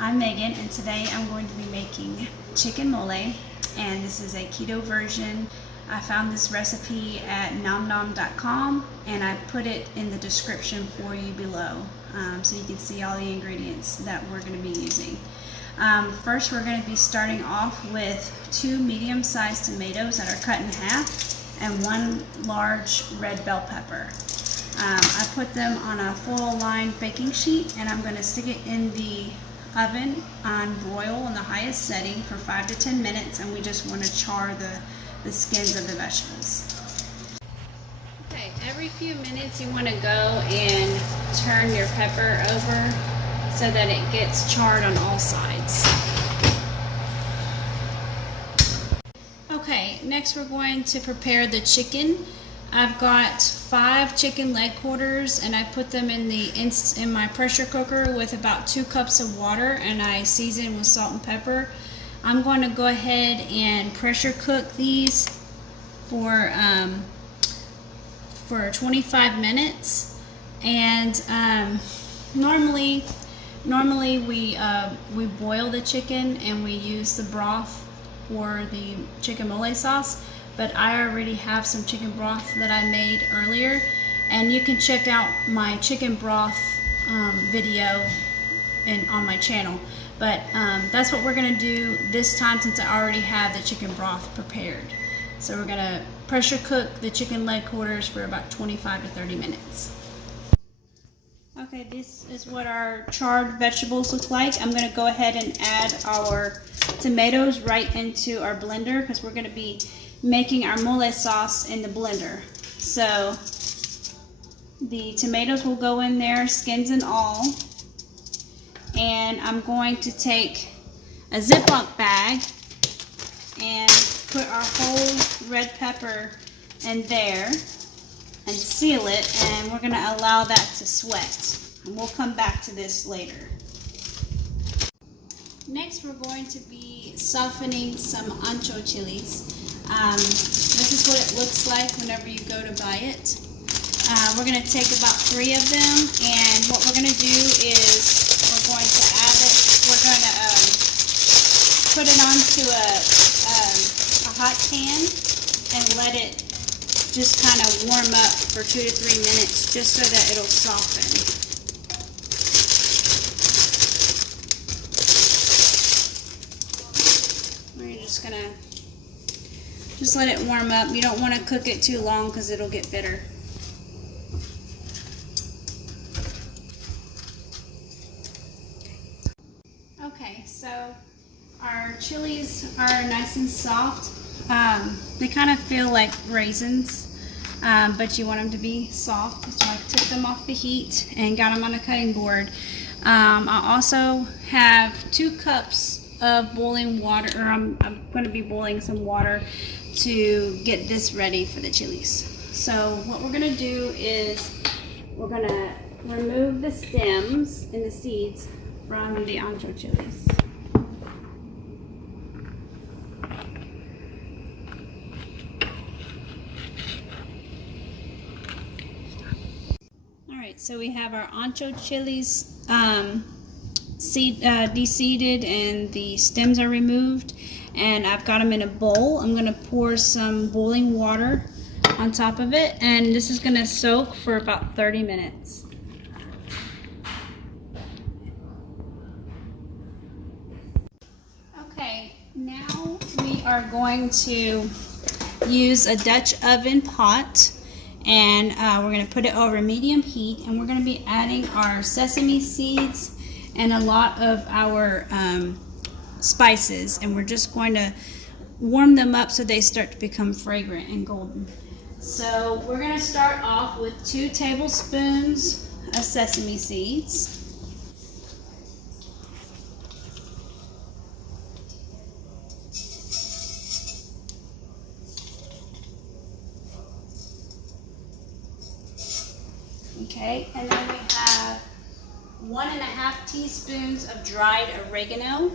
I'm Megan, and today I'm going to be making chicken mole, and this is a keto version. I found this recipe at nomnom.com, and I put it in the description for you below, so you can see all the ingredients that we're going to be using. First, we're going to be starting off with 2 medium-sized tomatoes that are cut in half and 1 large red bell pepper. I put them on a full line baking sheet, and I'm going to stick it in the oven on broil on the highest setting for 5 to 10 minutes, and we just want to char the skins of the vegetables. Okay, every few minutes you want to go and turn your pepper over so that it gets charred on all sides. Okay, next we're going to prepare the chicken. I've got 5 chicken leg quarters, and I put them in my pressure cooker with about 2 cups of water, and I season with salt and pepper. I'm going to go ahead and pressure cook these for 25 minutes. And normally we boil the chicken and we use the broth for the chicken mole sauce. But I already have some chicken broth that I made earlier, and you can check out my chicken broth video on my channel. But that's what we're going to do this time, since I already have the chicken broth prepared. So we're going to pressure cook the chicken leg quarters for about 25 to 30 minutes. Okay, this is what our charred vegetables look like. I'm going to go ahead and add our tomatoes right into our blender, because we're going to be making our mole sauce in the blender. So the tomatoes will go in there, skins and all. And I'm going to take a Ziploc bag and put our whole red pepper in there and seal it, and we're going to allow that to sweat. And we'll come back to this later. Next, we're going to be softening some ancho chilies. This is what it looks like whenever you go to buy it. We're going to take about 3 of them, and what we're going to do is we're going to add it. We're going to put it onto a hot pan and let it just kind of warm up for 2 to 3 minutes, just so that it'll soften. We're just going to let it warm up. You don't want to cook it too long because it'll get bitter. Okay, so our chilies are nice and soft. They kind of feel like raisins, but you want them to be soft. So I took them off the heat and got them on a cutting board. I also have 2 cups of boiling water, or I'm going to be boiling some water to get this ready for the chilies. So what we're going to do is we're going to remove the stems and the seeds from the ancho chilies. Alright, so we have our ancho chilies de-seeded, and the stems are removed, and I've got them in a bowl. I'm going to pour some boiling water on top of it, and this is going to soak for about 30 minutes. Okay, now we are going to use a Dutch oven pot, and we're going to put it over medium heat, and we're going to be adding our sesame seeds and a lot of our spices, and we're just going to warm them up so they start to become fragrant and golden. So we're going to start off with 2 tablespoons of sesame seeds. Okay, and then we have 1½ teaspoons of dried oregano.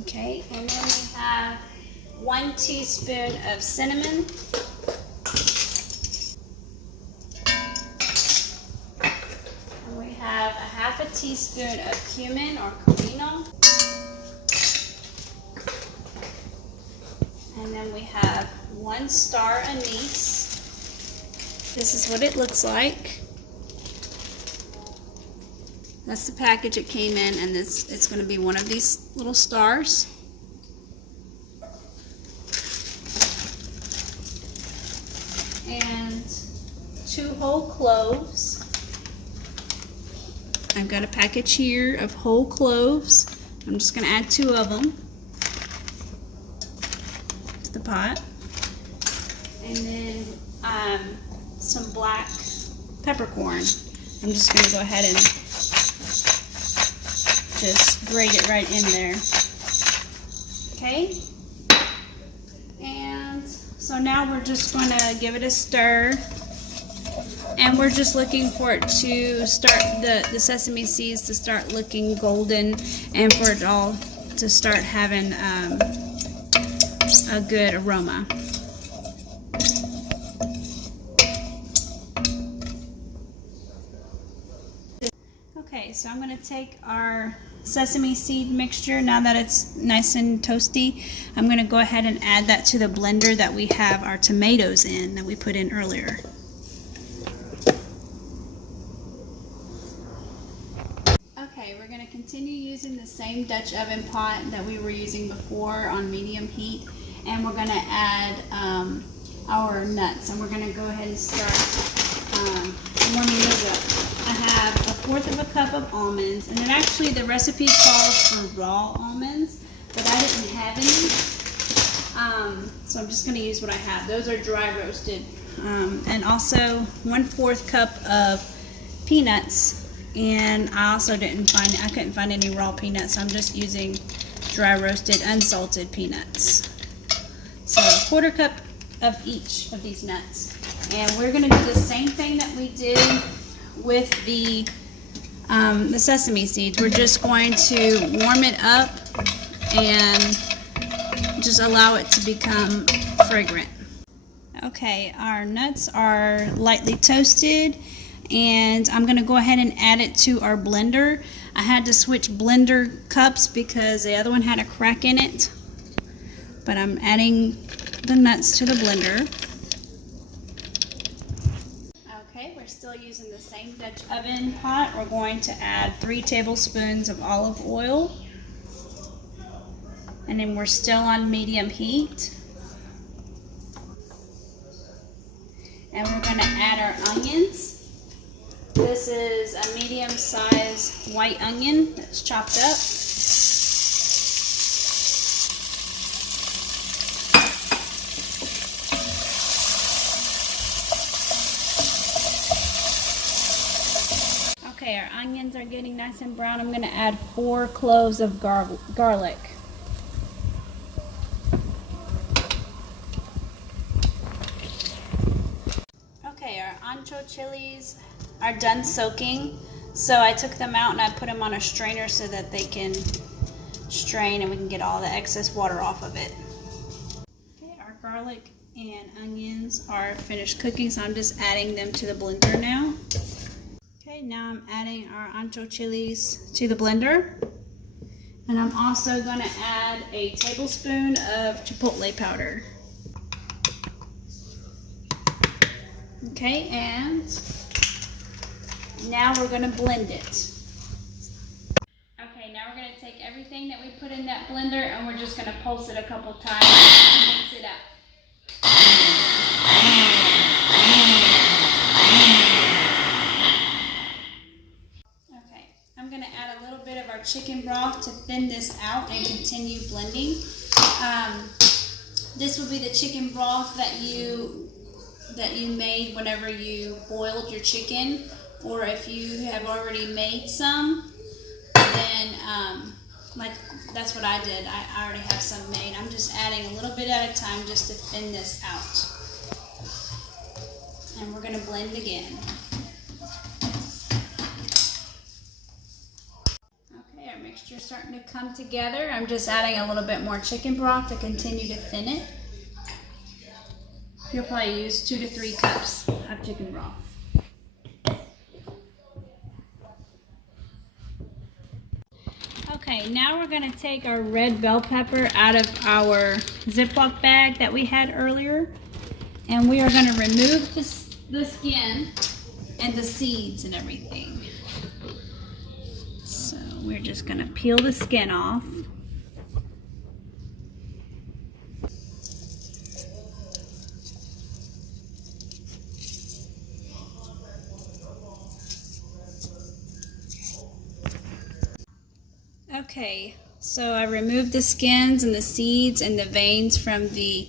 Okay, and then we have 1 teaspoon of cinnamon, and we have a half a teaspoon of cumin or cumin, and then we have 1 star anise. This is what it looks like. That's the package it came in, and it's going to be one of these little stars. And 2 whole cloves. I've got a package here of whole cloves. I'm just going to add 2 of them to the pot. And then some black peppercorn. I'm just going to go ahead and just grate it right in there. Okay. And so now we're just going to give it a stir. And we're just looking for it to start, the sesame seeds to start looking golden, and for it all to start having a good aroma. Okay, so I'm going to take our sesame seed mixture, now that it's nice and toasty. I'm going to go ahead and add that to the blender that we have our tomatoes in, that we put in earlier. Okay, we're going to continue using the same Dutch oven pot that we were using before on medium heat, and we're going to add our nuts, and we're going to go ahead and start warming those up. I have 1/4 of a cup of almonds, and then actually the recipe calls for raw almonds, but I didn't have any, so I'm just going to use what I have. Those are dry roasted, and also 1/4 cup of peanuts, and I also couldn't find any raw peanuts, so I'm just using dry roasted unsalted peanuts. So 1/4 cup of each of these nuts, and we're going to do the same thing that we did with the sesame seeds. We're just going to warm it up and just allow it to become fragrant. Okay, our nuts are lightly toasted, and I'm going to go ahead and add it to our blender. I had to switch blender cups because the other one had a crack in it, but I'm adding the nuts to the blender. Okay, we're still using the same Dutch oven pot. We're going to add 3 tablespoons of olive oil, and then we're still on medium heat. And we're going to add our onions. This is a medium-sized white onion that's chopped up. Okay, our onions are getting nice and brown. I'm going to add 4 cloves of garlic. Okay, our ancho chilies are done soaking. So I took them out and I put them on a strainer so that they can strain and we can get all the excess water off of it. Okay, our garlic and onions are finished cooking, so I'm just adding them to the blender now. Okay, now I'm adding our ancho chilies to the blender, and I'm also going to add a tablespoon of chipotle powder. Okay, and now we're going to blend it. Okay, now we're going to take everything that we put in that blender and we're just going to pulse it a couple times and mix it up. I'm going to add a little bit of our chicken broth to thin this out and continue blending. This will be the chicken broth that you made whenever you boiled your chicken, or if you have already made some, then like that's what I did. I already have some made. I'm just adding a little bit at a time just to thin this out. And we're going to blend again. mixture starting to come together. I'm just adding a little bit more chicken broth to continue to thin it. You'll probably use 2 to 3 cups of chicken broth. Okay, now we're going to take our red bell pepper out of our Ziploc bag that we had earlier, and we are going to remove the skin and the seeds and everything. So we're just going to peel the skin off. Okay, so I removed the skins and the seeds and the veins from the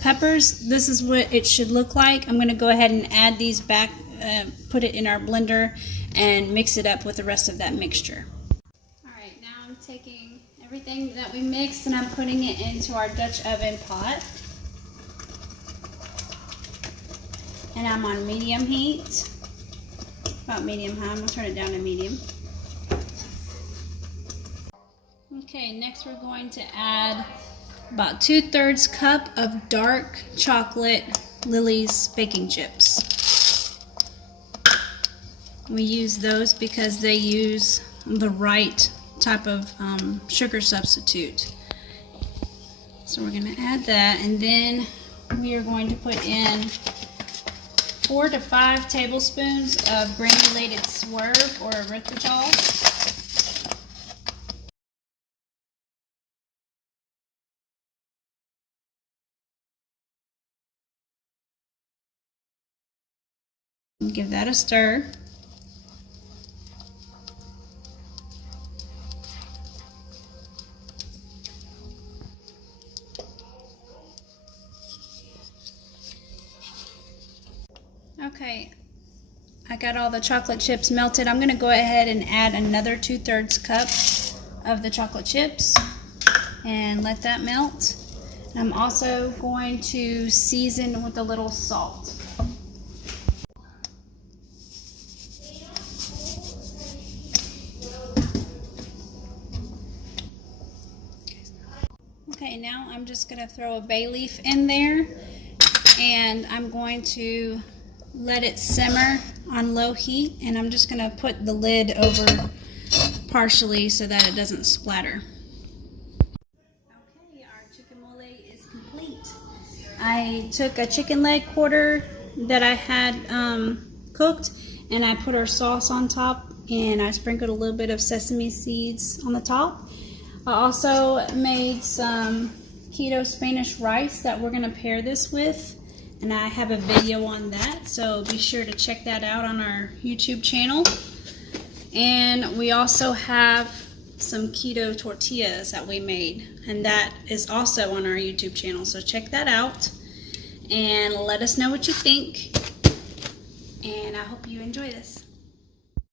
peppers. This is what it should look like. I'm going to go ahead and add these back, put it in our blender and mix it up with the rest of that mixture. Alright, now I'm taking everything that we mixed and I'm putting it into our Dutch oven pot. And I'm on medium heat, about medium high. I'm going to turn it down to medium. Okay, next we're going to add about 2/3 cup of dark chocolate Lily's baking chips. We use those because they use the right type of sugar substitute. So we're going to add that, and then we are going to put in 4 to 5 tablespoons of granulated Swerve or erythritol. Give that a stir. Okay, I got all the chocolate chips melted. I'm going to go ahead and add another 2/3 cup of the chocolate chips and let that melt. And I'm also going to season with a little salt. Okay, now I'm just going to throw a bay leaf in there, and I'm going to let it simmer on low heat, and I'm just going to put the lid over partially so that it doesn't splatter. Okay, our chicken mole is complete. I took a chicken leg quarter that I had cooked, and I put our sauce on top, and I sprinkled a little bit of sesame seeds on the top. I also made some keto Spanish rice that we're going to pair this with, and I have a video on that, so be sure to check that out on our YouTube channel. And we also have some keto tortillas that we made, and that is also on our YouTube channel, so check that out and let us know what you think, and I hope you enjoy this.